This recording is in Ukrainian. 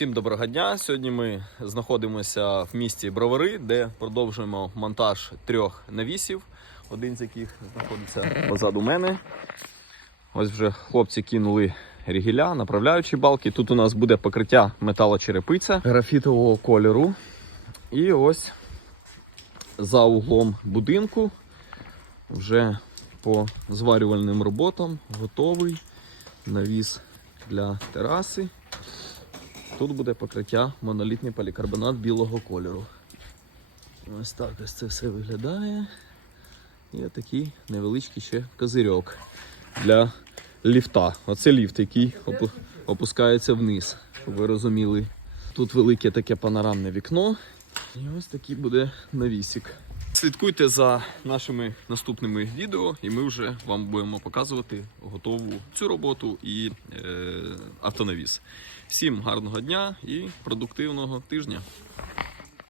Всім доброго дня. Сьогодні ми знаходимося в місті Бровари, де продовжуємо монтаж трьох навісів, один з яких знаходиться позаду мене. Ось вже хлопці кинули рігіля, направляючі балки. Тут у нас буде покриття металочерепиця графітового кольору. І ось за углом будинку вже по зварювальним роботам готовий навіс для тераси. Тут буде покриття монолітний полікарбонат білого кольору. Ось так ось це все виглядає. І такий невеличкий ще козирьок для ліфта. Оце ліфт, який опу- опускається вниз, щоб ви розуміли. Тут велике таке панорамне вікно. І ось такий буде навісик. Слідкуйте за нашими наступними відео, і ми вже вам будемо показувати готову цю роботу і е, автонавіз. Всім гарного дня і продуктивного тижня.